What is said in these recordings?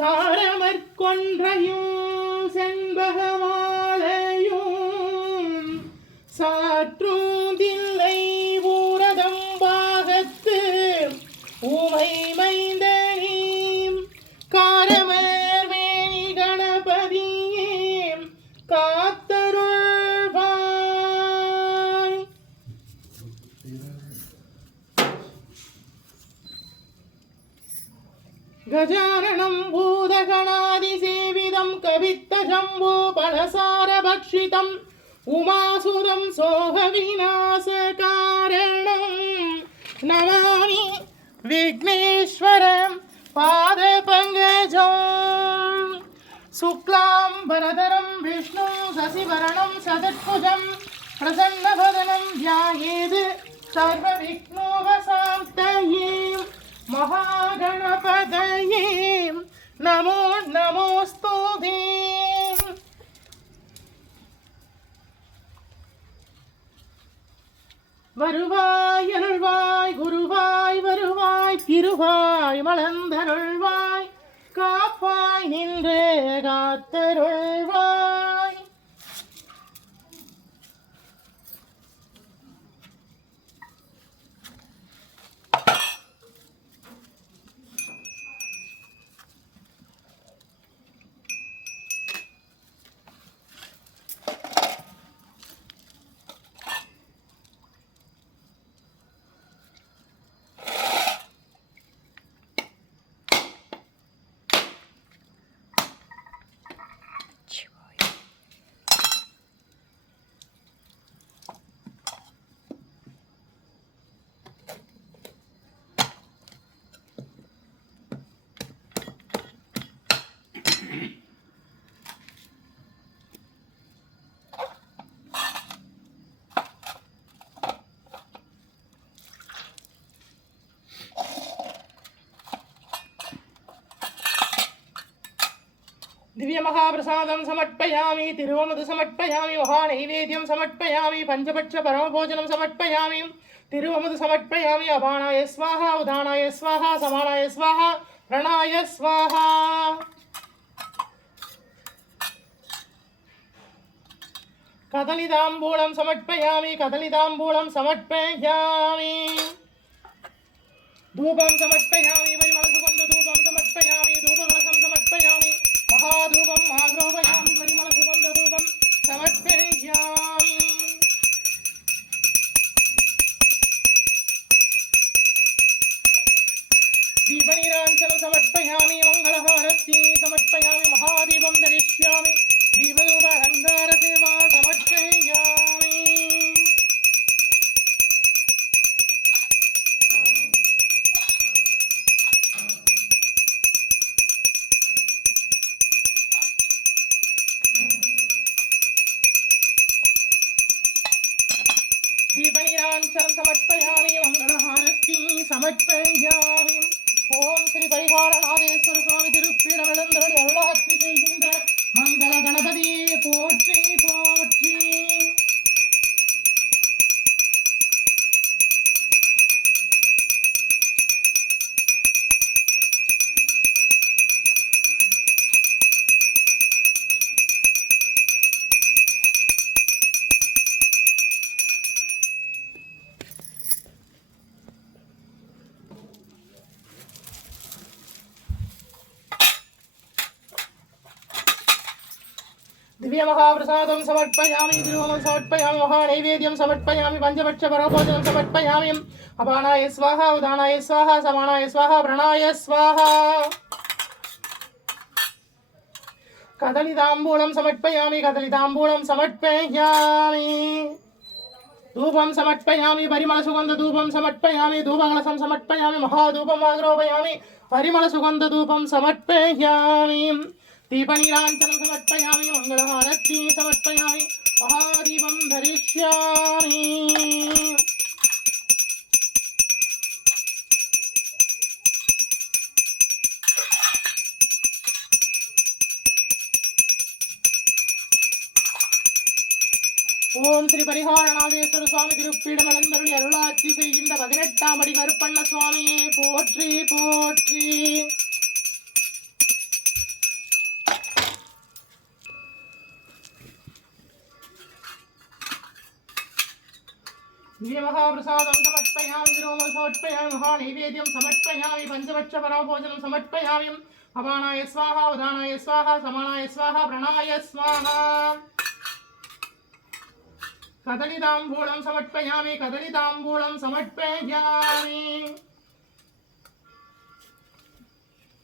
தாரமற்கொன்றையும் செண்பகமாலையும் சாற்றூதில்லை ஊரதம் பாகத்து ஊமை மைந்தனீம் காரமர் வேணி கணபதியே காத்தருள்வாய். கஜானனம் பூதகணாதிசேவிதம் கவித்த ஜம்போ பலசாரபக்ஷிதம் உமாசுரம் சோக விநாசகாரணம் நமாமி விக்னேஸ்வரம் பாத பங்கஜம். சுக்லாம் பரதரம் விஷ்ணு சசிவரணம் சதத்புஜம் பிரசன்னவதனம் த்யாயேத் சர்வ விக்னோபசாந்தயே மகாகணபதயே நமோ நமோஸ்துதே. வருவாய் அருள்வாய் குருவாய் வருவாய் திருவாய் மலர்ந்தருள்வாய் காப்பாய் நின்று காத்தருள்வாய். दिव्य महाप्रसादं समर्पयामि तिरुवमधु समर्पयामि महानैवेद्यं समर्पयामि पंचपक्ष परमभोजनं समर्पयामि तिरुवमधु समर्पयामि अपानाय स्वाहा उदानाय स्वाहा समानाय स्वाहा प्रणाय स्वाहा. कदलिताम्बूलं समर्पयामि कदलिताम्बूलं समर्पयामि धूपं समर्पयामि परिमलसुगन्धधूपं समर्पयामि धूपकलशं समर्पयामि महाधूपं आग्रोपयामि परिमलसुगन्धधूपं समर्पयामि. दीपनीराञ्जनं समर्पयामि मङ्गलहारति समर्पयामि महादीपं दरिष्यामि दीपधूपालङ्कारसेवा समर्पयामि. दीपनीराञ्जनं समर्पयामि मङ्गलहारति समर्पयामि. ओम श्री परिवारनाथेश्वर स्वामी तिरुपीडमिळंदरुळि अरुளாட்சி செய்கின்ற மங்கள கணபதியே போற்றி போற்றி. दिव्य महाप्रसादं समर्पयामि तिरुवमधु समर्पयामि महानैवेद्यं समर्पयामि पंचपक्ष परमभोजनं समर्पयामि अपानाय स्वाहा उदानाय स्वाहा समानाय स्वाहा प्रणाय स्वाहा. कदलिताम्बूलं समर्पयामि कदलिताम्बूलं समर्पयामि धूपं समर्पयामि परिमलसुगन्धधूपं समर्पयामि धूपकलशं समर्पयामि महाधूपम् आग्रोपयामि परिमलसुगन्धधूपं समर्पयामि. दीपनीराञ्जनं समर्पयामि मङ्गलहारति समर्पयामि महादीपं धरिष्यामि. ओम श्री परिहारनाथेश्वर स्वामी तिरुपीडमिळंदरुळि अरुளாட்சி செய்கின்ற 18ஆம் படி கருப்பண்ண சுவாமியே போற்றி போற்றி. महाप्रसादं समर्पयामि विरोमं समर्पयामि महानैवेद्यं समर्पयामि पञ्चभक्षपराभोजनं समर्पयामि अपानाय स्वाहा उदानाय स्वाहा समानाय स्वाहा प्रणाय स्वाहा कदलीताम्बूलं समर्पयामि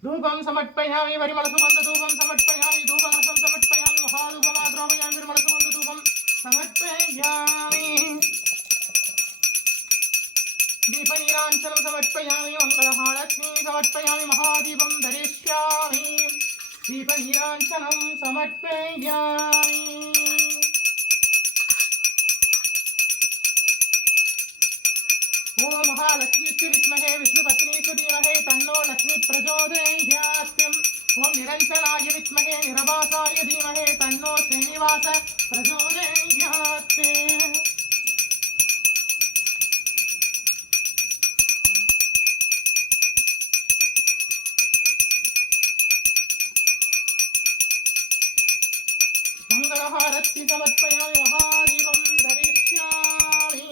धूपं समर्पयामि परिमलसुगन्धधूपं समर्पयामि धूपरसं समर्पयामि महाधूपमाग्रापयामि परिमलसुगन्धधूपं समर्पयामि दीपनीराञ्जनं समर्पयामि मङ्गलहारतीं समर्पयामि महादीपं धरिष्यामि दीपनीराञ्जनं समर्पयामि ओम महालक्ष्मी विद्महे विष्णुपत्नी धीमहि तन्नो लक्ष्मी प्रचोदयात् ओम निरंजनाय विद्महे निरभासाय धीमहि तन्नो श्रीनिवास प्रचोदयात् मंगलहारति समर्पयामि महादीपं धरिष्यामि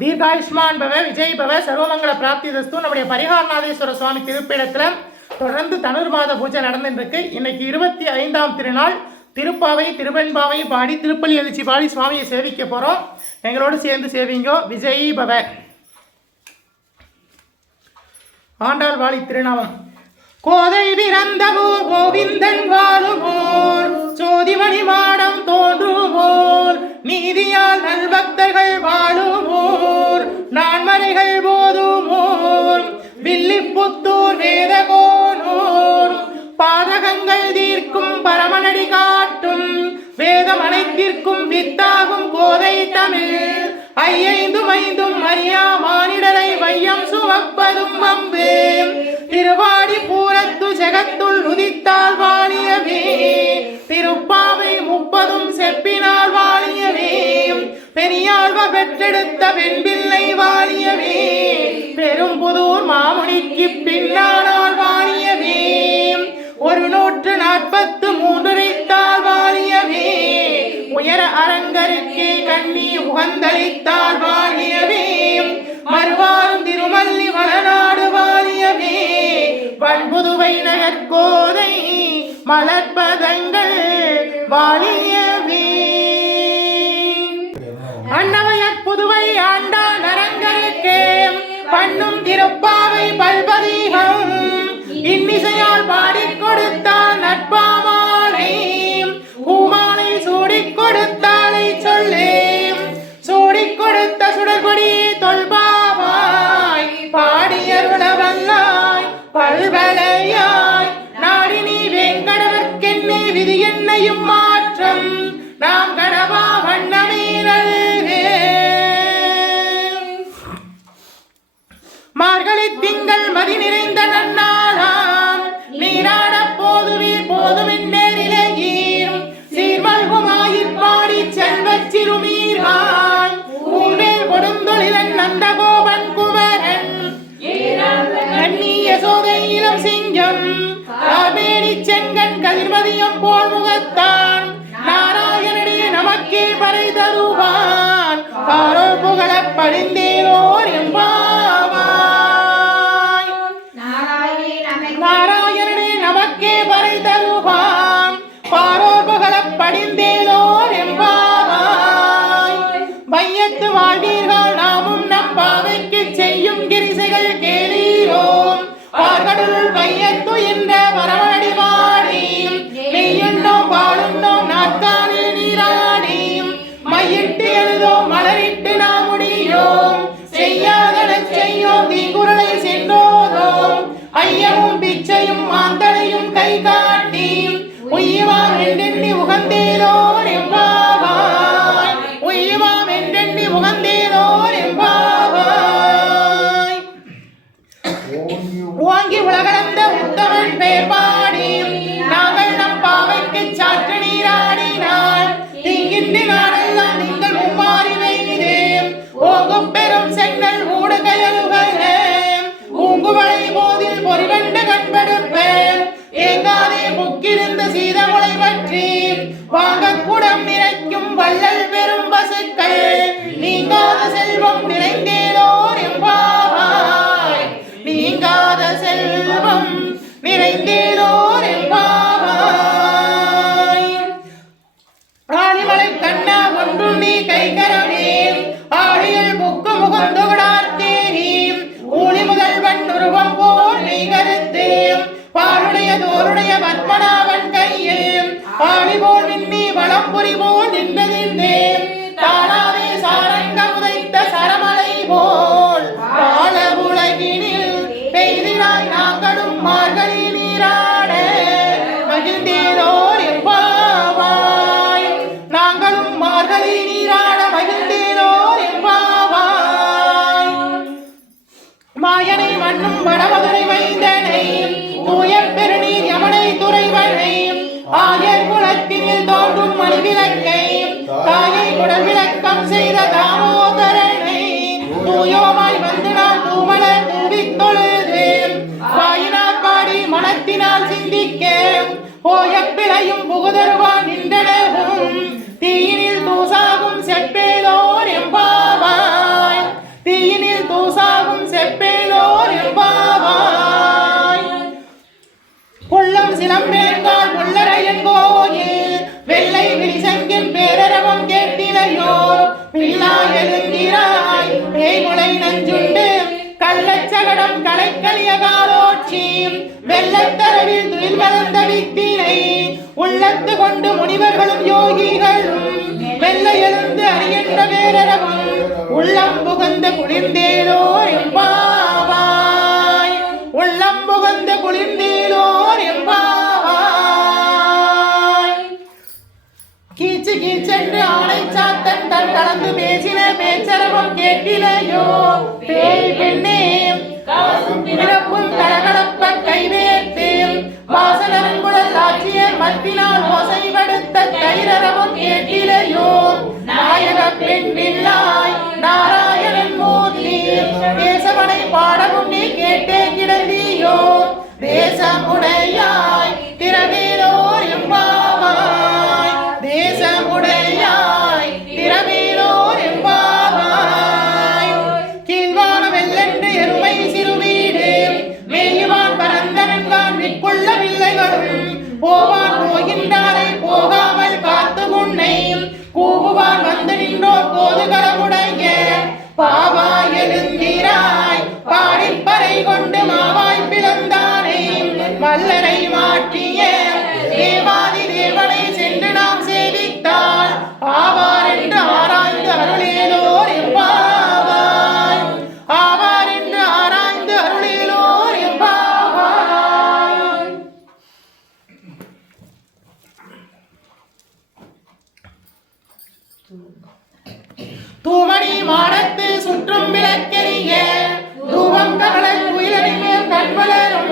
தீர்காயுஷ்மான் பவ விஜய் பவ சர்வமங்கல பிராப்தி தஸ்து. நம்முடைய பரிகாரநாதேஸ்வர சுவாமி திருப்பீடத்தில் தொடர்ந்து தனுர்மாத பூஜை நடந்துருக்கு. இன்னைக்கு 25ஆம் திருநாள் திருப்பாவை திருவெண்பாவை பாடி திருப்பலி எழுச்சி பாடி சுவாமியை சேவிக்க போகிறோம். எங்களோடு சேர்ந்து சேவிங்கோ. விஜய் பவ. ஆண்டாள் வாழி திருநாமம். கோதை பிறந்தவோர் கோவிந்தன் வாழுமோர் சோதிமணி மாடம் தோன்றுமோர் நீதியால் நல்பக்தர்கள் வாழுமோர் நான்மறைகள் போதுமோர் வில்லிப்புத்தூர் வேதகோனோர் பாதகங்கள் தீர்க்கும் பரமனடி காட்டும் வேதம் அனைத்திற்கும் வித்தாகும் கோதை தமிழ் ஐந்தும் அறியா மானிடரை வையம் சுமப்பதும் வம்பே திருவாடி பூரத்து ஜெகத்துள் உதித்தால் வாழியவே திருப்பாவை 30 செப்பினால் வாழியவே பெரியாழ்வார் பெற்றெடுத்த பெண்பிள்ளை வாழியவே பெரும்புதூர் மாமுனிக்கு பின்னானால் வாழியவே 143 ரைத்தால் வாழியவே உயர அரங்கருக்கே கண்ணி உகந்தளித்தால் வாழியவே மறுவாரும் திருமல்லி வளநாடு வாழியவே வன்புதுவை நகர்கோதை மலர்பதங்கள் வாழியவே அன்னவையற் புதுவை ஆண்டாள் நரங்கருக்கே பண்ணும் திருப்பாவை பல்பதீகம் இன்னிசையால் பாடிக் கொடுத்தால் நட்பாமாலை பூமாலை சூடிக் கொடுத்தாலை சொல்லே சூடிக் கொடுத்த சுடர்கொடி தொல்பாவாய் பாடியருளவல்லாய் பல்வலையாய் நாடினி வேங்கடவர்க்கென்னே விதி என்னையும் மாற்றம் நாம் கடவா வண்ணமீனல்கே மார்கழி திங்கள் மதி நிறைந்த நன்னாளாம் நீராட போதுவீர் போதுமின்னேரிலேயீர் சீர்மல்குமாயிற் பாடி செல்வச் சிறுமீர்காய் ஊர்வேல் கொடுந்தொழிலன் நந்தகோபன் குமரன் கண்ணிய சோதை இளம் சிங்கம் காவேரி செங்கன் கதிர்மதியம் போல் முகத்தான் நாராயணனே நமக்கே பறை தருவான் பாரோ புகழப் படிந்தேனோர் எம்பாவாய் நாராயணனே நமக்கே பறை தருவான் பாரோ புகழப் படிந்தேனோர் எம்பாவாய் வையத்து வாழ்வீர்கள் நாமும் நம் பாவைக்கு செய்யும் கிரிசைகள் கேளீரோம் பார்கடலுள் வையத்து என்ற வரவடி வாடி மெய்யுண்ணோம் வாழுண்ணோம் நாத்தானே நீராடி மையிட்டு எழுதோம் மலரிட்டு நாம் முடியோம் செய்யாதன செய்யோம் தீங்குறளை சென்றோதோம் ஐயமும் பிச்சையும் மாந்தனையும் கை காட்டி உய்யவாம் என்றெண்ணி உகந்தேனோர் எம்பாவாய் உய்யவாம் என்றெண்ணி உகந்தேனோர் எம்பாவாய் உலகளந்த உத்தமன் பெயர் பாடி நாங்கள் நம் பாவைக்கு சாற்று நீராடினார் தீங்கின்றி நாடெல்லாம் நீங்கள் மும்மாறி வைதே ஓங்கும் பெரும் செங்கல் ஊடுகையலுகள ஊங்குவளை போதில் பொறிகண்டு கண்படுப்பேன் தேங்காதே முக்கிருந்த சீதமுளை பற்றி வாங்க குடம் நிறைக்கும் வள்ளல் பெரும் பசுக்கள் நீங்காத செல்வம் நிறைந்தேலோர் எம்பாவாய் நீங்காத செல்வம் நிறைந்தேலோர் எம்பாவாய் ஆலிமலை கண்ணா ஒன்றும் நீ கைகரமே ஆழியில் புக்கு முகந்தோடார்த்தேரி ஊழி முதல்வன் உருவம் போல் நீ கருத்து பாலுடைய தோருடைய பத்மநாபன் கையில் ஆழி போல் நின்னி வளம்புரி போல் நின்றதின்றே தானாவே சாரங்க உதைத்த சரமலை போல் பால உலகினில் பெய்தினாய் நாங்களும் மார்கழி நீராட மகிழ்ந்தேனோர் எம்பாவாய் நாங்களும் மார்கழி நீராட மகிழ்ந்தேனோர் எம்பாவாய் மாயனை மண்ணும் வடமதுரை வைந்தனை தூய பெருநீர் யமனை துறைவனை ஆயர் குலத்தினில் தோன்றும் மணிவிளக்கை தாயை குடல் விளக்கம் செய்த தாமோதரனை தூயோமாய் வந்து நான் தூமலர் தூவித் தொழுது வாயினால் பாடி மனத்தினால் சிந்திக்க போய பிழையும் புகுதருவான் நின்றனவும் தீயினில் தூசாகும் செப்பேலோர் எம்பாவாய் தீயினில் தூசாகும் செப்பேலோர் எம்பாவாய் உள்ளம் சிலம்பேங்கால் உள்ளரையன் கோயில் வெள்ளை விழிசங்கின் பேரரவம் கேட்டினையோ பிள்ளா எழுந்திராய் பேய்முளை நஞ்சுண்டு கள்ளச்சகடம் களைக்கலிய காலோட்சி வெள்ளத்தரவில் துயில் கலந்த வித்தினை உள்ளத்து கொண்டு முனிவர்களும் யோகிகளும் வெள்ள எழுந்து அறிகின்ற பேரரவம் உள்ளம் புகுந்து குளிர்ந்தேலோர் எம்பாவாய் உள்ளம் புகுந்து குளிர்ந்தேலோர் எம்பாவாய் கீச்சு கீச்சென்று ஆணை சாத்தன் தன் கலந்து பேசின பேச்சரவம் கேட்டிலையோ பேய் பெண்ணே பிறப்பும் கலகலப்ப கைவேர்த்து வாசனரங்குழல் ஆட்சியர் மத்தினால் ஓசைப்படுத்த தைரரவம் கேட்டிலையோ நாயக பெண்ணில்லாய் நாராயணன் மூர்த்தி தேசமனை பாடவும் நீ கேட்டே கிடந்தியோ தேசமுடையாய் திரவேலோர் எம்பாவாய் தேசமுடையாய் திரவேலோர் எம்பாவாய் கீழ்வான வெள்ளென்று எருமை சிறுவீடு மேயுவான் பரந்தனன்கான் விற்குள்ள பிள்ளைகளும் போவான் போகின்றாரை போகாமல் காத்து முன்னை கூவுவான் வந்து நின்றோர் கோதுகளமுடைய பாவாய் எழுந்திராய் பாடிப்பறை கொண்டு மாவாய் பிளந்தானே வல்லரை மாற்றிய தேவாதி தேவனை சென்று நாம் சேவித்தால் ஆவார் என்று ஆராய்ந்து அருளேலோர் எம்பாவாய் ஆவார் என்று ஆராய்ந்து அருளேலோர் எம்பாவாய் தூமணி மாடத்து சுற்றும் விளக்கெரிய தூவம் கமலன் குயிலடி மேல் கண்வளரும்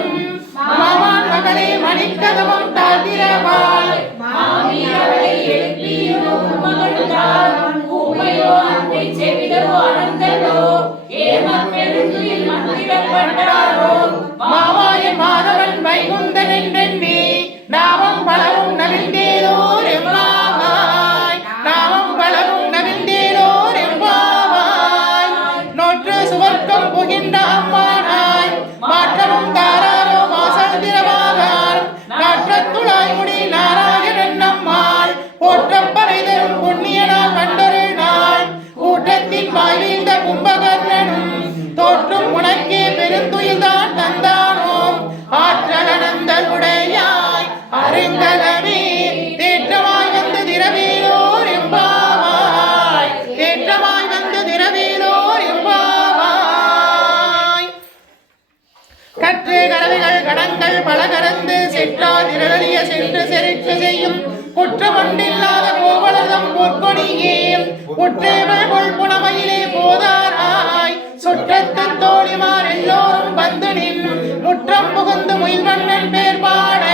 மாமான் மகளே மணிக்கதவம் தாழ்த்திரவாள் மாமியவளை எழுப்பியோ மகள்தான் ஊமையோ அன்னை செவிடோ அனந்தனோ ஏம பெருந்துயில் மந்திரப்பட்டாரோ மாமாயன் மாதவன் வைகுந்தன் என்றெண்ணி நாமம் பலவும் நவிழ்ந்தேலோர் எம்பாவாய் நாமம் பலவும் நவிழ்ந்தேலோர் எம்பாவாய் நோற்று சுவர்க்கம் புகின்ற அம்மானாய் மாற்றமும் தாராரோ மாசல் திரவாகார் நாற்றத்துளாய் முடி நாராயணன் நம்மாள் போற்றப்பனை தரும் புண்ணியனால் கண்டொரு நாள் கூட்டத்தின் வாய்ந்த கும்பகர்ணனும் தோற்றும் உனக்கே பெருந்துயில்தான் தந்தானோம் ஆற்றல் அனந்தலுடையாய் அருங்கலமே தேற்றமாய் வந்து திரவேலோர் எம்பாவாய் தேற்றமாய் வந்து திரவேலோர் எம்பாவாய் கற்று கரவைகள் கடங்கள் பல கறந்து செற்றால் நிரலிய சென்று செறிற்று செய்யும் குற்றமொன்றில்லாத கோவலதம் பொற்கொடியே குற்றேவள் கொள் புனமையிலே போதாராய் சுற்றத்து தோழிமார் எல்லோரும் வந்து நின் முற்றம் புக முயல்வண்ணன் பேர் பாட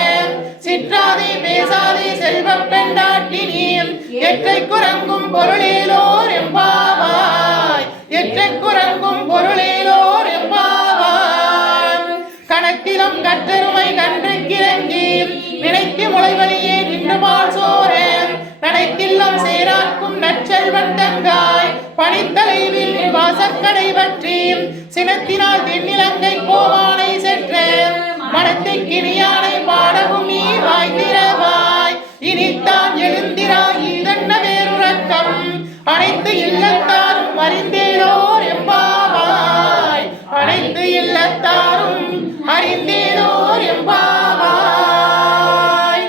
சிற்றாதே பேசாதே செல்வப் பெண்டாட்டினீம் எற்றை குரங்கும் பொருளேலோர் எம்பாவாய் எற்றை குரங்கும் பொருளேலோர் எம்பாவாய் கணக்கிலும் கற்றருமை கன்றுக்கிறங்கி நினைத்து முளைவழியே நின்று பால் சோரேன் நடைத்தில்லம் சேராக்கும் நற்செல்வன் தங்காய் பணித்தலைவில் வாசக்கடை பற்றி சினத்தினால் தென்னிலங்கை கோவானை செற்றேன் மனத்தை கிணியானை பாடவும் நீ வாய்ந்திரவாய் இனித்தான் எழுந்திராய் இதென்ன வேறுறக்கம் அனைத்து இல்லத்தாரும் அறிந்தேலோர் எம்பாவாய் அனைத்து இல்லத்தாரும் அறிந்தேலோர் எம்பாவாய்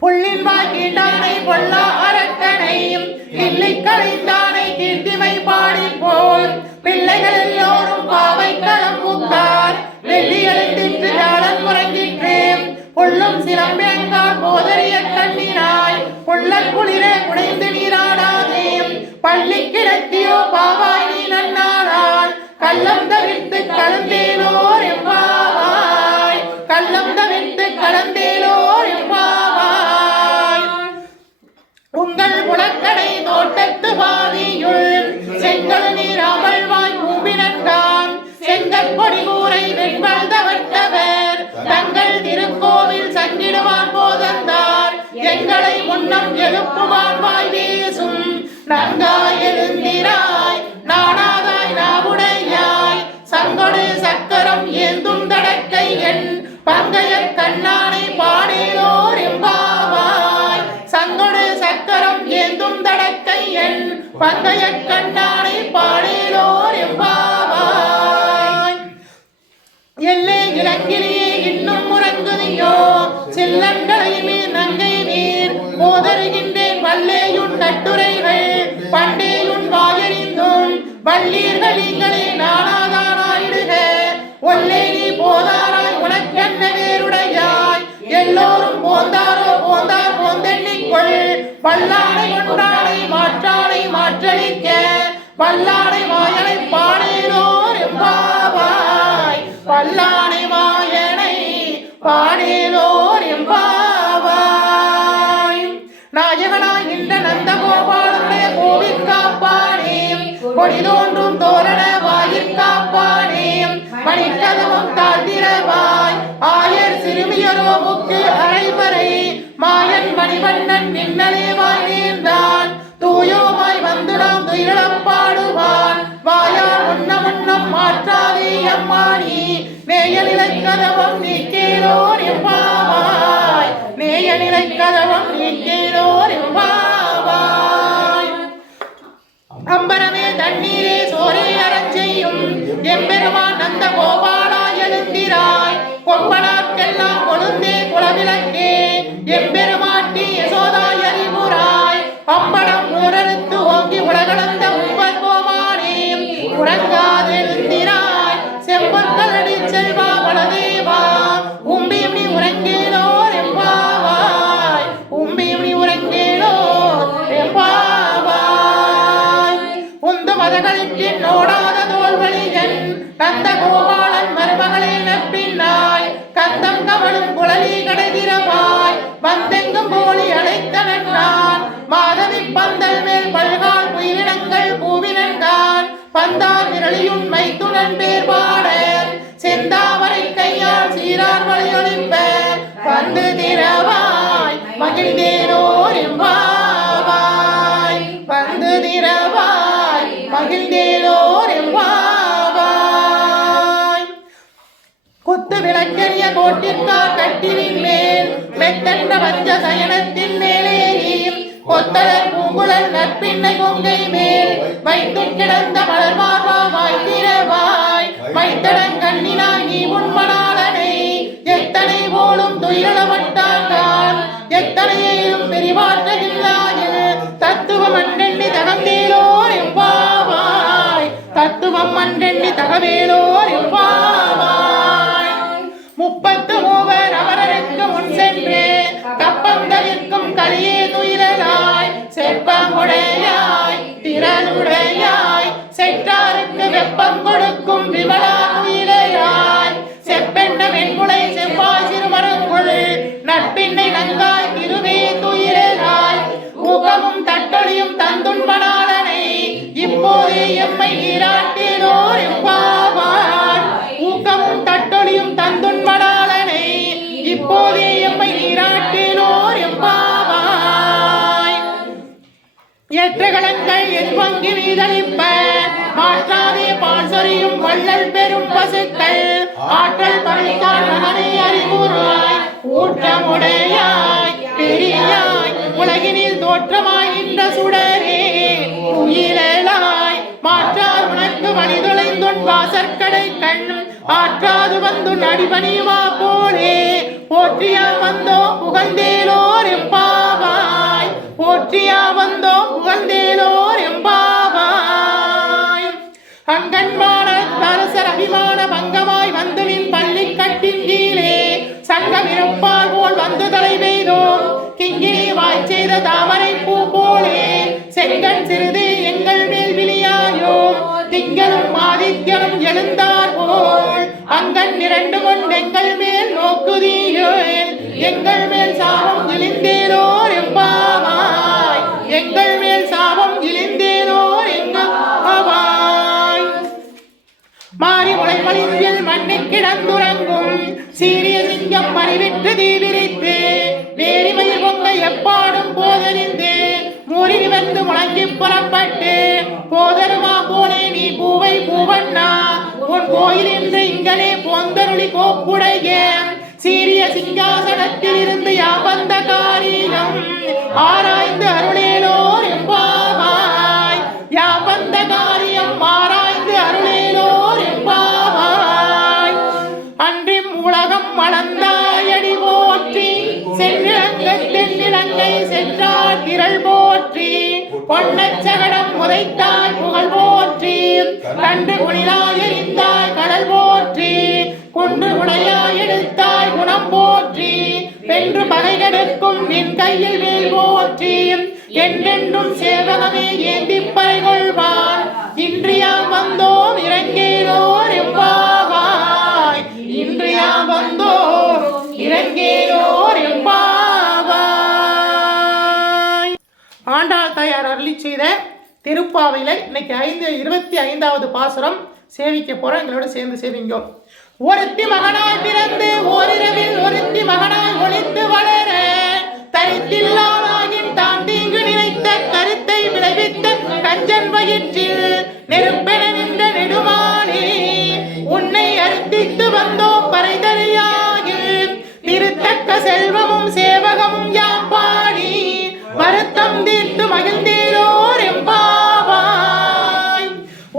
புள்ளின் வாய் கீண்டானை பொல்லா அரக்கனையும் இல்லை கலைந்தானை கீர்த்திமை பாடி போல் பிள்ளைகள் எல்லோரும் பாவை களம் பூத்தார் வெள்ளி எழுந்திற்று ஜாலன் முறங்கிற்றேன் புள்ளும் சிலம்பிழங்கால் போதறிய கண்ணினாய் புள்ள குளிர குடைந்து நீராடாதே பள்ளி கிடத்தியோ பாவாய் நீ நன்னாளால் கள்ளம் தவிர்த்து கலந்தேலோர் எம்பாவாய் கள்ளம் தவிர்த்து கலந்தேலோர் எம்பாவாய் உங்கள் புலக்கடை தோட்டத்து பாதியுள் செங்கல் நீர் அமழ்வாய் பூம்பினன்கான் செங்கற்பொடி கூரை வெண்பல் தவர்த்தவர் தங்கள் திருக்கோவில் சங்கிடுவான் போதந்தார் எங்களை முன்னம் எழுப்புவான் வாய் வீசும் நங்காய் எழுந்திராய் நாடாதாய் நாவுடையாய் சங்கொடு சக்கரம் ஏந்தும் தடக்கை என் பங்கைய கண்ணானை பாடேலோர் எம்பாவாய் சங்கொடு சக்கரம் ஏந்தும் தடக்கை என் பங்கைய கண்ணானை பாடேலோர் எம்பாவாய் எல்லே இலங்கிலேயே இன்னும் முறங்குதியோ சில்லங்களை மீர் நங்கை நீர் போதருகின்றேன் வல்லேயுன் கட்டுரைகள் பண்டேயுன் வாயறிந்தும் வள்ளீர்கள் நீங்களே நானாதானாயிடுக ஒல்லே நீ போதாராய் உனக்கென்ன வேறுடையாய் எல்லோரும் போந்தாரோ போந்தார் போந்தெண்ணிக்கொள் வல்லாடை ஒன்றாடை மாற்றாடை மாற்றளிக்க வல்லாடை வாயனை பாடேலோர் எம்பாவாய் வல்லாடை வாயனை பாடேலோர் எம்பாவாய் நாயகனாய் நின்ற நந்தகோபாலனுடைய கோவில் காப்பானே கொடி தோன்றும் தோரண வாயிற் காப்பானே மணிக்கதவம் தாழ்த்திரவாய் ஆயர் சிறுமியரோ முக்கு அரைவரை மாயன் மணிவண்ணன் மின்னலே வாய் நேர்ந்தான் தூயோமாய் வந்து நாம் துயிலம் பாடுவான் வாயால் முன்னம் மாற்றாதே அம்மானி நேயநிலை கதவம் நீக்கேலோர் எம்பாவாய் நேயநிலை கதவம் நீக்கேலோர் எம்பாவாய் அம்பரமே தண்ணீரே சோரே அரஞ்செய்யும் எம்பெருமான் நந்த கோபாலா எழுந்திராய் கொம்பனார்க்கெல்லாம் கொழுந்தே குலவிளக்கே எம்பெருமாட்டி யசோதாய் அறிவுராய் அம்படம் ஊரறுத்து ஓங்கி உலகளந்த உம்பர் கோமானே உறங்காதெழுந்திராய் செம்பொற்களடி செல்வா வளதேவா உம்பியுமி உறங்கேலோர் எம்பாவாய் உம்பியுமி உறங்கேலோர் எம்பாவாய் உந்து மதகளுக்கு நோடாத தோல்வழியன் கந்த கோபாலன் மருமகளே நப்பின்னாய் கந்தம் கவளும் குழலி கடைதிரவாய் வந்தெங்கும் போலி அழைத்தனன் நான் மாதவி பந்தல் மேல் பல்கால் புயிரினங்கள் பூவினன்கான் பந்தார் விரலியும் மைத்துனன் பேர் பாட செந்தாமரை கையால் சீரார் வழியொழிப்ப வந்து திரவாய் மகிழ்ந்தேனோர் எம்பாவாய் வந்து திரவாய் மகிழ்ந்தேனோர் எம்பாவாய் குத்து விளக்கெரிய கோட்டிற்கார் கட்டிலின் மேல் மெத்தென்ற வஞ்ச சயனத்தின் மேலேறி கொத்தலர் பூங்குழல் நற்பின்னை கொங்கை மேல் வைத்து கிடந்த மலர்மார்வா வாய்த்திரவாய் வைத்தடன் கண்ணினாய் நீ உண்மனாளனை எத்தனை போலும் துயிலவட்டான் எத்தனையிலும் பிரிவாற்றகில்லாயில் தத்துவம் அன்றெண்ணி தகந்தேலோர் எம்பாவாய் தத்துவம் அன்றெண்ணி தகவேலோர் எம்பாவாய் 33 அவரருக்கு முன் சென்று கப்பம் தவிர்க்கும் கலியே துயிலாய் செப்பமுடையாய் திறனுடையாய் செற்றாருக்கு வெப்பம் கொடுக்கும் விமலா துயிலையாய் செப்பெண்ண வெண்முளை ஏற்ற கலங்கள் என் பங்கு மீதளிப்ப மாற்றாதே பால் சொரியும் வள்ளல் பெரும் பசுக்கள் ஆற்றல் படைத்தால் மகனை அறிவுராய் ஊற்றமுடையாய் பெரியாய் உலகினில் தோற்றமாய் நின்ற சுடரே உயிரலாய் மாற்றார் உனக்கு வழிதொலைந்துன் வாசற்கடை கண் ஆற்றாது வந்து நடிபணிவா போலே போற்றியா வந்தோ புகழ்ந்தேலோர் எம்பாவாய் போற்றியா வந்தோ புகழ்ந்தேலோர் எம்பாவாய் அங்கன்மான அரசர் அபிமான பங்கமாய் வந்து நின் பள்ளி கட்டின் கீழே சங்கம் இருப்பார் போல் வந்து தலை பெய்தோம் கிங்கினி வாய் செய்த தாமரை பூ போலே செங்கன் சிறிது எங்கள் மேல் விழியாயோ திங்களும் ஆதித்யனும் எழுந்தார் போல் அங்கன் இரண்டு கொண்டு எங்கள் மேல் நோக்குதீயோ எங்கள் மேல் சாபம் இழிந்தேனோர் எம்பாவாய் எங்கள் மேல் சாபம் இழிந்தேனோர் எம்பாவாய் மாறி முளை மலிந்தில் மண்ணை கிடந்துறங்கும் சீரிய சிங்கம் மறிவிட்டு தீவிரித்து வேரிமையில் பொங்க எப்பாடும் போதறிந்து மூறினி வந்து முழங்கி புறப்பட்டு போதருமா போனே நீ பூவை பூவண்ணா உன் கோயில் என்று இங்கனே போந்தருளி கோப்புடைய சீரிய சிங்காசனத்தில் இருந்து யாவந்த காரியம் ஆராய்ந்து அருளேலோர் எம்பாவாய் யாவந்த காரியம் ஆராய்ந்து அருளேலோர் எம்பாவாய் அன்றிம் உலகம் மலர்ந்தாயடி போற்றி தென்னிலங்கை சென்றார் திரள் போற்றி பொன்னச்சகடம் முறைத்தாய் புகழ் போற்றி கண்டு குளிராய் எரிந்தாய் கடல் போற்றி குன்று குடையாய் எடுத்தாய் குணம் போற்றி வென்று பகை கெடுக்கும் நின் கையில் வேல் போற்றி என்றென்றும் சேவகமே ஏந்தி பறைகொள்வார் இன்றியாம் வந்தோம் இறங்கேலோர் எம்பாவாய் இன்றியாம் வந்தோம் இறங்கேலோர் எம்பாவாய். ஆண்டாள் தாயார் அருளி செய்த திருப்பாவையில இன்னைக்கு 25வது பாசுரம் சேவிக்க போறோம். எங்களோட சேர்ந்து சேவிங்கோ. ஒருத்தி மகனாய் பிறந்து ஓரிரவில் ஒருத்தி மகனாய் ஒளித்து வளர தரித்தில்லாதாகின் தான் தீங்கு நினைத்த கருத்தை விளைவித்த கஞ்சன் வயிற்றில் நெருப்பென நின்ற நெடுமானே உன்னை அர்த்தித்து வந்தோம் பறைதறியாகில் திருத்தக்க செல்வமும் சேவகமும் யாம் பாடி வருத்தம் தீர்த்து மகிழ்ந்தேலோர் எம்பாவாய்.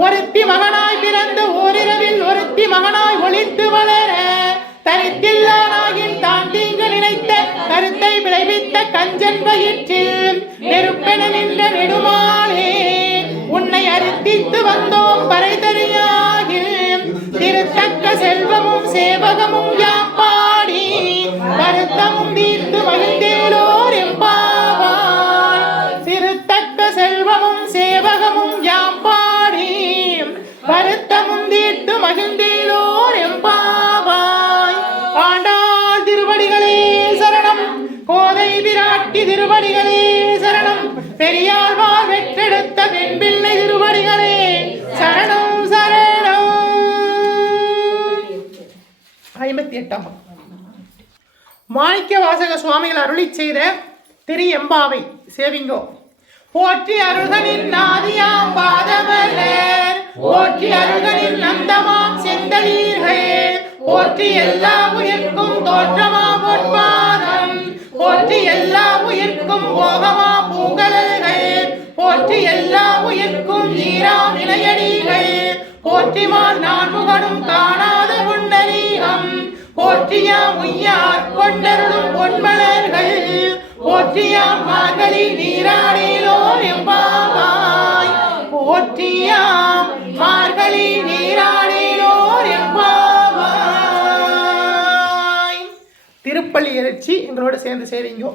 ஒருத்தி மகனாய் பிறந்து ஓரிரவில் ஒருத்தி மகனாய் ஒளித்து வளர தரித்தில்லானாகின் தான் தீங்கு நினைத்த கருத்தை விளைவித்த கஞ்சன் வயிற்றில் நெருப்பென நின்ற நெடுமாலே உன்னை அர்த்தித்து வந்தோம் பறைதறியாகில் திருத்தக்க செல்வமும் சேவகமும் யாம் பாடி வருத்தமும் தீர்த்து மகிழ்ந்தேலோர் எம்பாவாய். திருத்தக்க செல்வமும் சேவகமும் யாம் பாடி வருத்தமும் தீர்த்து மகிழ்ந்தேலோர் எம்பாவாய். ஆண்டாள் திருவடிகளே சரணம், கோதை பிராட்டி திருவடிகளே சரணம், பெரியாழ்வார் வெற்றெடுத்த பெண்பிள்ளை திருவடிகளே சரணம் சரணம். 58ஆம் மாணிக்க வாசக சுவாமிகள் அருளி செய்த திரு எம்பாவை சேவிங்கோ. போற்றி அருகனின் நாதியாம் பாதமலர் போற்றி அருகனின் நந்தமாம் செந்தளீர்கள் போற்றி எல்லா உயிர்க்கும் தோற்றமா பொற்பாதம் போற்றி எல்லா உயிர்க்கும் போகமா பூங்கலர்கள் போற்றி எல்லா உயிர்க்கும் ஈராம் இணையடிகள் போற்றிமால் நான்முகனும் காணாத புண்டரீகம் போற்றியாம் உய்யார் கொண்டருளும் பொன்மலர்கள் போற்றியாம் மார்கழி நீராடிலோர் எம்பாவாய் போற்றியாம் மார்கழி நீராடிலோர் எம்பாவாய். திருப்பள்ளி எழுச்சி எங்களோட சேர்ந்து சேவிங்கோ.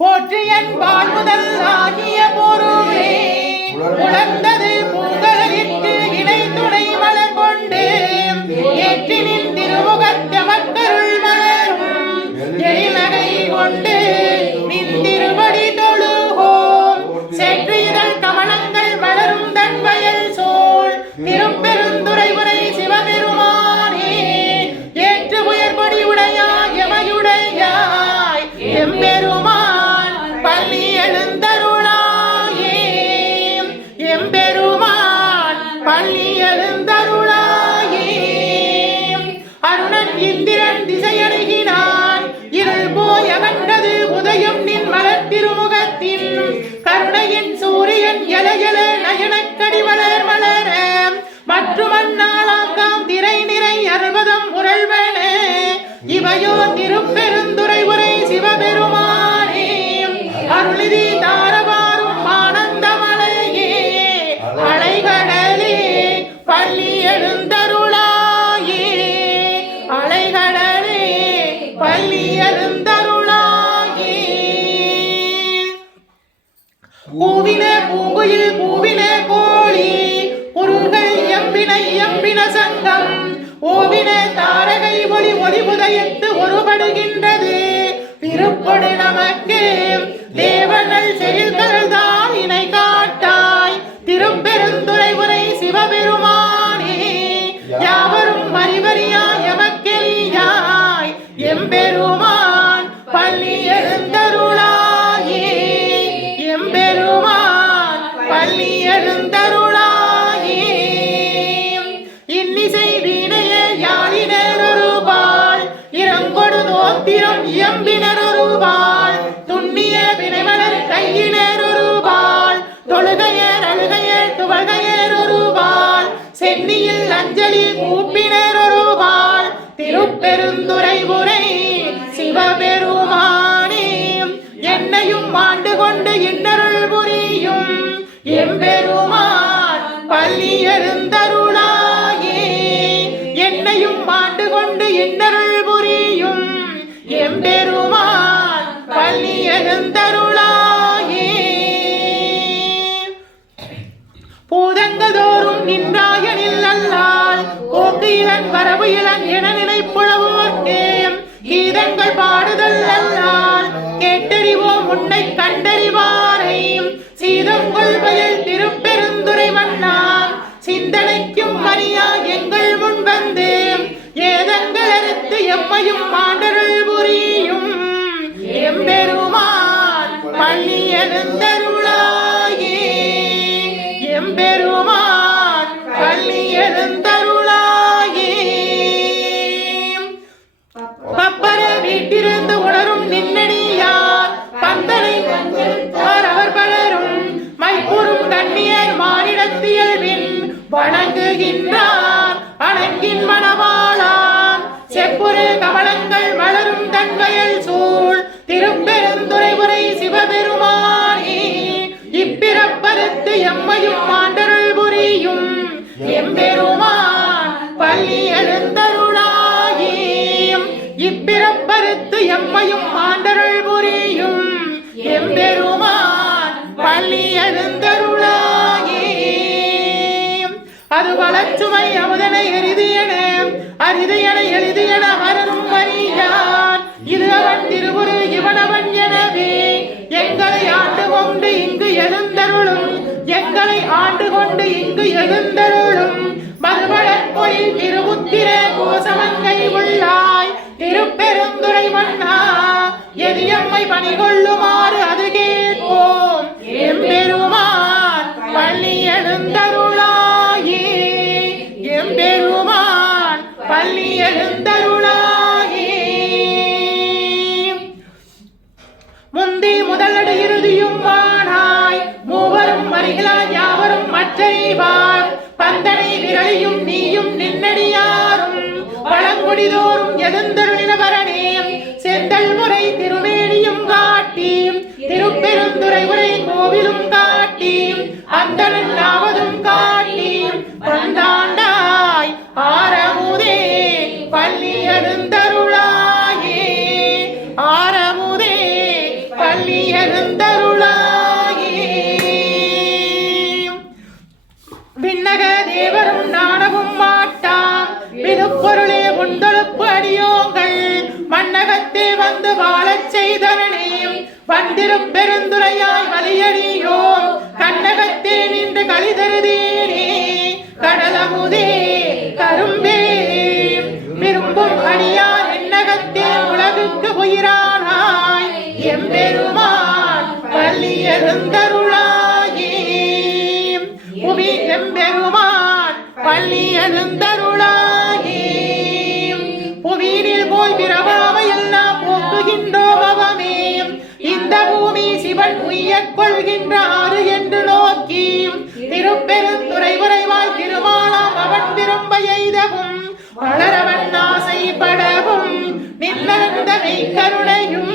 போற்றியன் வாழ்முதல் ஆகிய பொருளே உணர்ந்தது பூங்கலிற்கு இணை துணை மலர் கொண்டு ஏற்றினின் திருமுகத்தமக்கருள் மலரும் எழிலகை கொண்டு நின் திருவடி தொழுகோம் சென்று இதழ் கமலங்கள் வளரும் தன் வயல் சோழ் திருப்பெருந்துறை உரை சிவபெருமானே ஏற்று உயர்படி உடையாய் எமையுடையாய் எம்பெருமான் ஓவின தாரகை ஒளி ஒளி புதையத்து ஒருபடுகின்றது திருப்பொடு நமக்கு தேவனல் செயல்கள் தான் இணை காட்டாய் திருப்பெருந்துறை உரை சிவபெருமானே யாவரும் அறிவறியாய் எமக்கெளியாய் எம்பெருமான் பள்ளி எழுந்தருளாயே எம்பெருமான் பள்ளி எழுந்தருளாயே இன்னிசை வீணைய யாழினர் ஒருபாள் இரங்கொடு தோத்திரம் இயம்பினர் ஒருபாள் துண்ணிய வினைமலர் கையினர் ஒருபாள் தொழுகையர் அழுகையர் துவகையர் ஒருபாள் சென்னியில் அஞ்சலி கூப்பினர் ஒருபாள் திருப்பெருந்துறை உரை சிவபெருமானே என்னையும் ஆண்டு கொண்டு இன்னருள் புரியும் எம்பெருமான் பள்ளி எழுந்தருளாயே என்னையும் ஆண்டு கொண்டு இன்னருள் புரியும் எம்பெருமான் பள்ளி எழுந்தருளாயே பூதங்கதோறும் நின்றாயனில் அல்லால் போக்கு இளன் வரவு இளன் என நினைப்புழவோர்க்கே கீதங்கள் பாடுதல் அல்லால் கேட்டறிவோம் உன்னை கண்டறிவாரை சீதங்கள் வயல் திருப்பெருந்துறை மன்னான் சிந்தனைக்கும் மரியா எங்கள் முன் வந்து ஏதங்கள் அறுத்து எம்மையும் ஆண்டருள் புரியும் எம்பெருமான் பள்ளி எழுந்தருளாயே எம்பெருமான் பள்ளி எழுந்தருளாயே பப்பர வீட்டிலிருந்து உணரும் நின்னடியார் பந்தனை அவர் பலரும் மைப்பூரும் கண்ணியர் மானிடத்தியல்வின் வணங்குகின்றார் அணங்கின் மணவாளான் செப்புரு கமலங்கள் மலரும் தன்வயல் சூழ் திருப்பெருந்துறை உரை சிவபெருமானே இப்பிறப்பறுத்து எம்மையும் ஆண்டருள் புரியும் எம்பெருமான் பள்ளி எழுந்தருளாயே இப்பிறப்பறுத்து எம்மையும் ஆண்டருள் புரியும் எம்பெருமான் பள்ளி எழுந்தருளாயே அது வளச்சுவை அமுதனை எரிதியன அரிதியன எழுதியன வரரும் அறியான் இது அவன் திருவுரு இவனவன் எனவே எங்களை ஆண்டு கொண்டு இங்கு எழுந்தருளும் எங்களை ஆண்டு கொண்டு இங்கு எழுந்தருளும் மறுவழக்கொழில் திருவுத்திர கோசமங்கை உள்ளாய் திருப்பெருந்துறை மன்னா எதியம்மை பணிகொள்ளுமாறு அது கேட்போம் எம்பெருமான் பள்ளி எழுந்தருளாயே எம்பெருமான் பள்ளி எழுந்தருளாயே முந்தி முதலடு இறுதியும் வானாய் மூவரும் மறிகளாய் யாவரும் மற்றறிவார் பந்தனை விரலியும் நீயும் நின்னடியாரும் வளங்குடிதோறும் எழுந்தருளினவரணே செந்தல் முறை திருவேணியும் காட்டி திருப்பெருந்துறை உரை கோவிலும் காட்டி அந்தனன் நாவதும் காட்டி வந்தாண்டாய் ஆரமுதே பள்ளி எழுந்தருளாயே ஆரமுதே பள்ளி எழுந்தருளாயே விண்ணக தேவரும் நாணவும் மாட்டாம் விதுப்பொருளே உண்டொழுப்பு அடியோங்கள் மன்னகத்தே வந்து வாழச் செய்தனே வந்திரும் பெருந்துரையாய் வலியடியோம் கண்ணகத்தே நின்று கலிதருதேனே கடலமுதே கரும்பே விரும்பும் அடியார் என்னகத்தே உலகுக்கு உயிரானாய் எம்பெருமான் பள்ளி எழுந்தருளாயே புவி எம்பெருமான் பள்ளி எழுந்தருளாயே புவியினில் போய் பிறவாமை எல்லாம் போக்குகின்றோம் அவமே இந்த பூமி சிவன் உய்யக் கொள்கின்றாரு என்று நோக்கி திருப்பெருந்துறை உரைவாய் திருமாலாம் அவன் விரும்ப எய்தவும் வளரவன் ஆசைப்படவும் நின்னந்த மெய்கருணையும்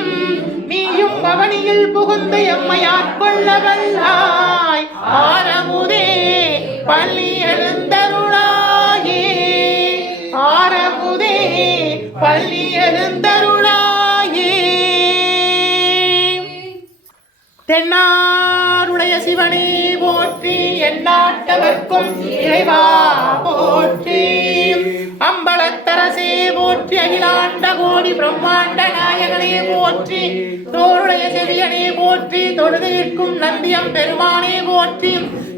நீயும் பவனியில் புகுந்து எம்மையாற் கொள்ள வல்லாய் ஆரமுதே பள்ளி எழுந்தருளாயே ஆரமுதே பள்ளி எழுந்தருளாயே தென்னாருடைய சிவனே போற்றி எந்நாட்டவர்க்கும் இறைவா போற்றி அம்பல போற்றி அகிலாண்ட கோடி பிரம்மாண்ட நாயகனே போற்றி தோளுடைய செவியனே போற்றி தொழுது நிற்கும் நந்தியம் பெருமானே போற்றி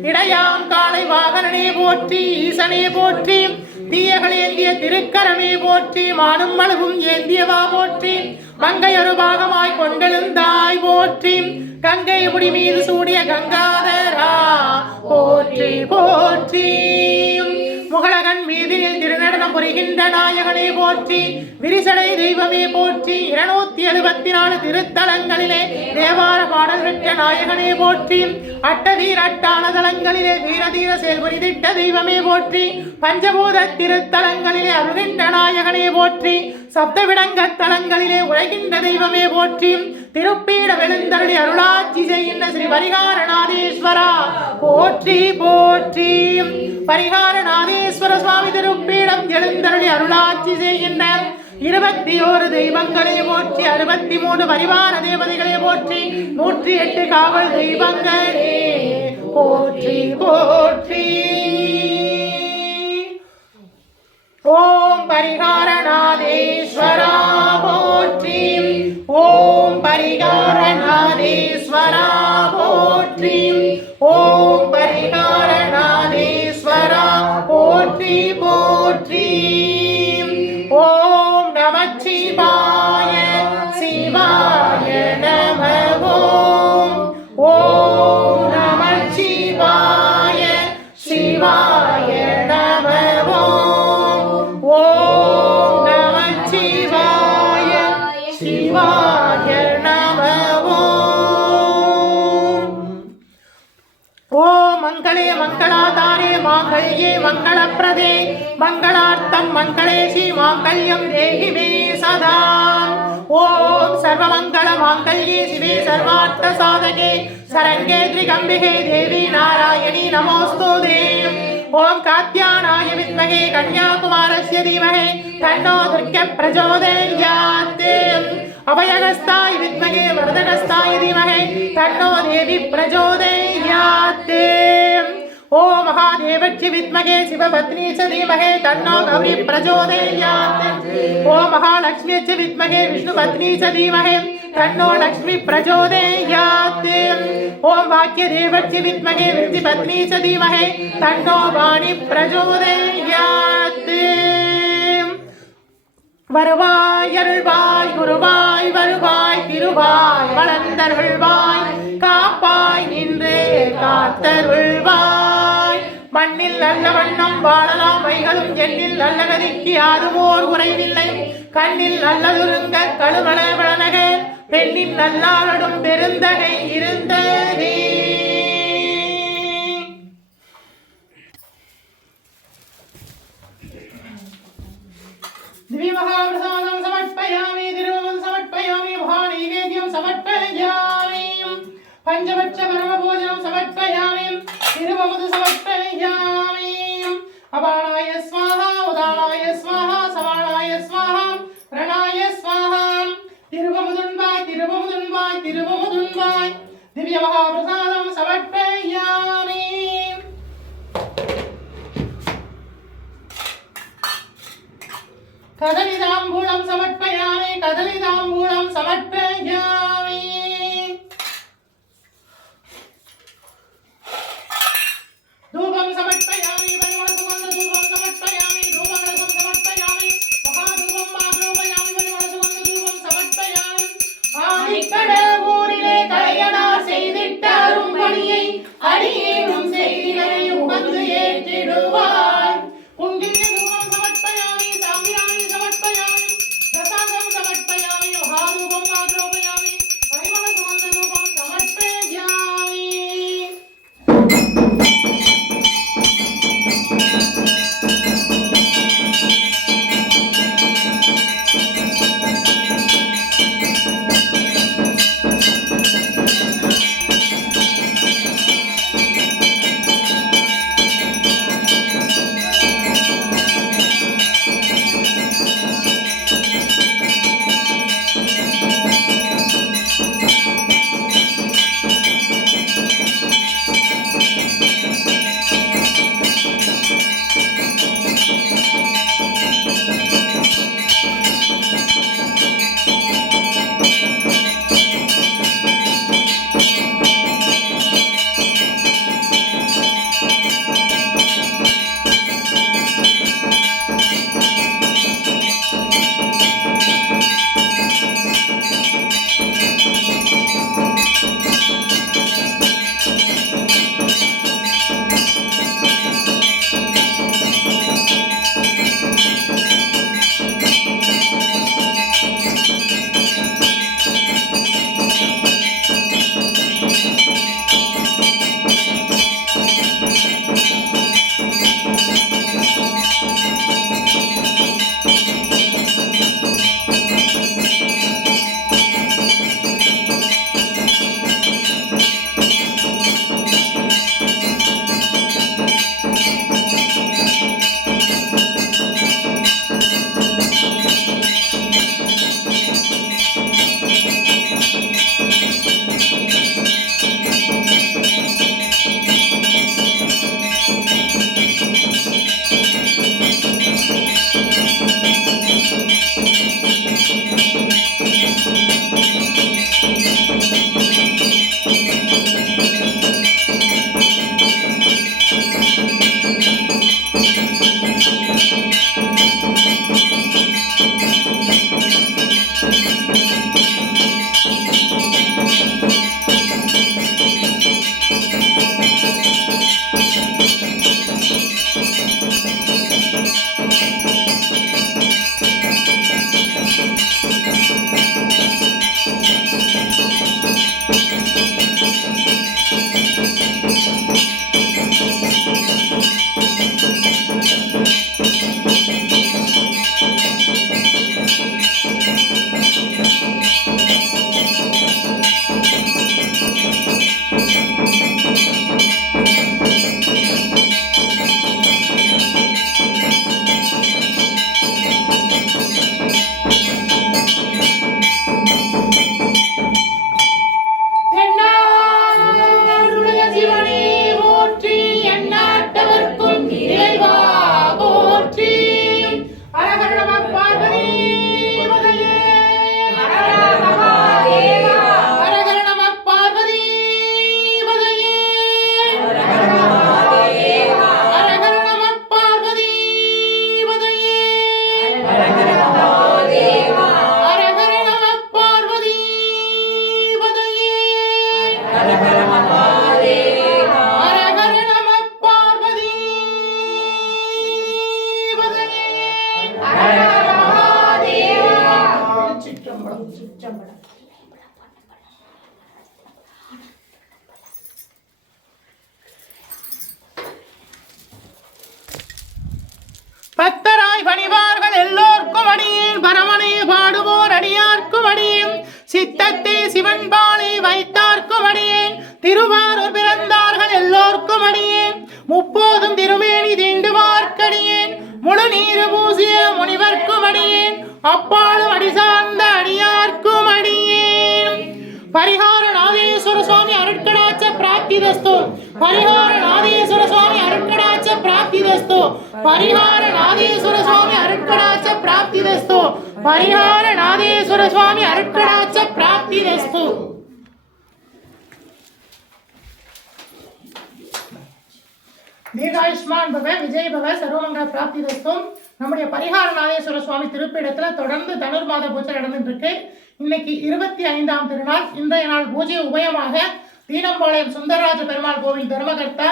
இடையாம் காலை வாகனனே போற்றி ஈசனே போற்றி தீயகள் ஏந்திய திருக்கரமே போற்றி மானும் மழுவும் ஏந்தியவா போற்றி மங்கையொரு பாகமாய் கொண்டெழுந்தாய் போற்றி கங்கை முடி மீது சூடிய கங்காதரா போற்றி போற்றி முகலகன் மீதினில் திருநடனம் புரிகின்ற நாயகனே போற்றி விரிசடை தெய்வமே போற்றி 274 திருத்தலங்களிலே தேவார பாடல் பெற்ற நாயகனே போற்றி அட்டவீர அட்டான தலங்களிலே வீரதீர செயல்புரிதிட்ட தெய்வமே போற்றி பஞ்சபூத திருத்தலங்களிலே அருகின்ற நாயகனே போற்றி சப்தவிடங்க தலங்களிலே உலகின்ற தெய்வமே போற்றி திருப்பீட எழுந்தருளி அருளாட்சி செய்கின்ற ஸ்ரீ பரிகாரநாதேஸ்வரா போற்றி போற்றி பரிகாரநாதேஸ்வர சுவாமி திருப்பீடம் எழுந்தருளி அருளாட்சி செய்கின்ற 21 தெய்வங்களே போற்றி 63 பரிவார தேவதைகளே போற்றி 108 காவல் தெய்வங்களே போற்றி போற்றி ஓம் பரிகாரநாதேஸ்வரா போற்றி ஓம் பரிகாரநாதேஸ்வரா போற்றி ஓம் பரிகாரநாதேஸ்வரா போற்றி போற்றி ஓம் நமச்சிவாய சிவாய நம ஓம் நமச்சிவாய சிவாய நம ஓம் நமச்சிவாய சிவாய நம ஓம் மங்களே மங்களாதாரே மாங்கல்யே மங்களப்ரதே மங்களார்த்தம் மங்களேசி மாங்கல்யம் தேகி மே சதா ஓம் சர்வமங்கள மாங்கல்யே சிவே சர்வார்த்த சாதகே சரங்கே திரிகம்பிகே தேவி நாராயணி நமோஸ்துதே ஓம் காத்யானாய வித்மகே கன்யாகுமாரஸ்ய தீமஹே தன்னோ துர்க்கः பிரச்சோதயாத் அபயகஸ்தாய வித்மகே வரதகஸ்தாய தீமஹே தன்னோ தேவி பிரச்சோதயாத் ஓம் மகாதேவச்சி வித்மகே சிவபத்னி ச தீமஹே தன்னோ கௌரி பிரச்சோதயாத் ஓம் மகாலக்ஷ்மியச்சி வித்மகே விஷ்ணுபத்னி ச தீமஹே தன்னோ லக்ஷ்மி பிரச்சோதயாத் ஓம் வாக்கியதேவச்சி வித்மகே விருத்திபத்னி ச தீமஹே தன்னோ வாணி பிரச்சோதயாத் வருவாய் அருள்வாய் குருவாய் வருவாய் திருவாய் வளர்ந்தருள்வாய் காப்பாய் நின்றே காத்தருள்வாய் மண்ணில் நல்ல வண்ணம் வாழலாம் வைகளும் எண்ணில் நல்ல கதிக்கு யாதுமோர் குறைவில்லை கண்ணில் நல்லதுருங்க கழுவள வளனக பெண்ணின் நல்லாளடும் பெருந்தகை இருந்ததே दिव्यमहाप्रसादं समर्पयामि तिरुवं समर्पयामि महानैवेद्यं समर्पयामि पञ्चपक्ष परमभोजनं समर्पयामि तिरुवमुदु समर्पयामि अपानाय स्वाहा उदानाय स्वाहा समानाय स्वाहा प्रणाय स्वाहा तिरुवमुदुन्वाय तिरुवमुदुन्वाय तिरुवमुदुन्वाय दिव्यमहाप्रसादं समर्पयामि कदलीताम्बूलं समर्पयामि कदलीताम्बूलं समर्पयामि धूपं समर्पयामि परिमलसुगन्धधूपं समर्पयामि धूपकलशं समर्पयामि महाधूपं माग्रोपयामि परिमलसुगन्धधूपं समर्पयामि ஆதிக்கடவுரிலே கலையனார் செய்திட்ட அரும்பணியை அடியேனும் செய்தினை உகந்து ஏற்றிடுவாய் உங்கிய தூபம் समर्पयामि साम्राणि समर्पयामि प्रसादं समर्पयामि महाधूपं आग्रोपयामि நம பார்வதி பதையே. ஹர ஹர மகாதேவா. ஹர ஹர நம பார்வதி பதையே. ஹர ஹர மகாதேவா. ஹர ஹர நம பார்வதி பதையே. ஹர ஹர மகாதேவா. ஹர ஹர நம பார்வதி பதையே. ஹர ஹர மகாதேவா. ஹர ஹர நம பார்வதி பதையே. ஹர ஹர மகாதேவா. சிற்றம்பலம். பத்தராய் பணிவார்கள் எல்லோர்க்கும் அடியேன் பரமனே பாடுவோர் அடியார்க்கும் அடியேன் சித்தத்தே சிவன் பாலை வைத்தார்க்கும் அடியேன் திருவாரூர் பிறந்தார்கள் எல்லோர்க்கும் அடியேன் முப்போதும் திருமேனி தீண்டுவார்க்கடியேன் முழு நீரு பூசிய முனிவர்க்கும் அடியேன் அப்பாலும் அடி சார்ந்த அடியார்க்கும் அடியேன். பரிகார நாதேஸ்வர சுவாமி அருட்கடாட்ச பிராப்திதஸ்து. பரிகார நாதேஸ்வர சுவாமி அருட்கடாட்ச பிராப்திதஸ்து. பரிகார நாதேஸ்வர சுவாமி அருட்கடாட்ச பிராப்திதஸ்து. பரிகார நாதேஸ்வர சுவாமி அருட்கடாட்ச பிராப்திதஸ்து. தீர்காயுஷ்மான் பவ விஜய் பவ சர்வமங்கல பிராப்திதஸ்தும். நம்முடைய பரிகார நாதேஸ்வர சுவாமி திருப்பீடத்துல தொடர்ந்து தனுர்மாத பூஜை நடந்துட்டு இருக்கு. இன்னைக்கு 25ஆம் திருநாள். இன்றைய நாள் பூஜை உபயமாக தீனம்பாளையம் சுந்தரராஜ பெருமாள் கோவில் தர்மகர்த்தா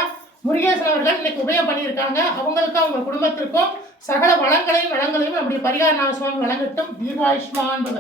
முருகேசன் அவர்கள் இன்னைக்கு உபயம் பண்ணியிருக்காங்க. அவங்களுக்கும் அவங்க குடும்பத்திற்கும் சகல வளங்களையும் நம்முடைய பரிகார நாத சுவாமி வழங்கட்டும். தீர்காயுஷ்மான் பவ.